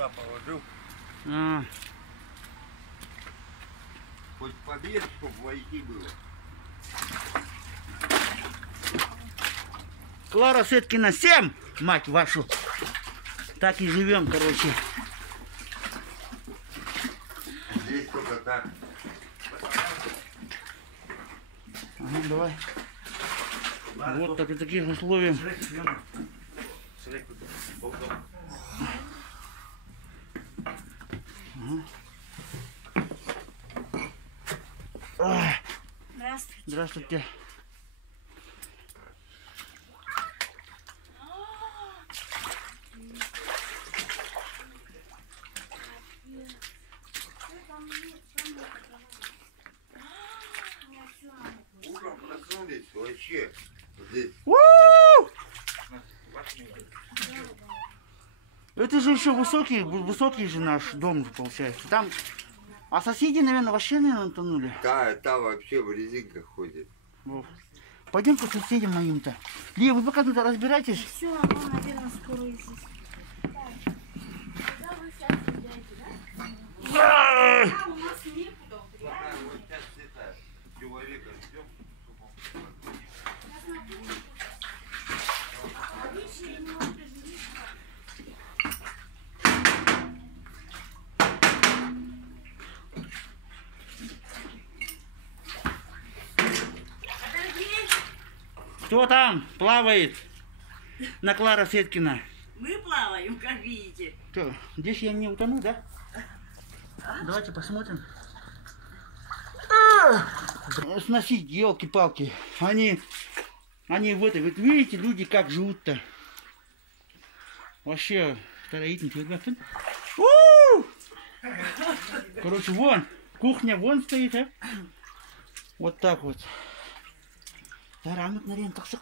туда положил. А. Хоть подъезд, чтобы войти было. Клара Сеткина 7, мать вашу. Так и живем, короче. Здесь только так. Ага, давай. Вот так и таких условиях. Ага. Здравствуйте. Здравствуйте. Утром проснулись вообще здесь. Это же еще высокий же наш дом же получается. Там, а соседи, наверное, вообще, наверное, тонули. Та вообще в резинках ходит. Пойдем к соседям моим-то. Лия, вы пока тут разбирайтесь. Все, оно, наверное, скоро и здесь. Когда вы сейчас идете, да? У нас некуда. Пока вот сейчас это человека ждем, чтобы он Кто там плавает? На Клара Сеткина. Мы плаваем, как видите. Что, здесь я не утону, да? Давайте посмотрим. Сносить, елки-палки. Они в этой, вот видите, люди как живут-то. Вообще, строительники. Короче, вон, кухня вон стоит, а? Вот так вот. Тарамык, наверное, так что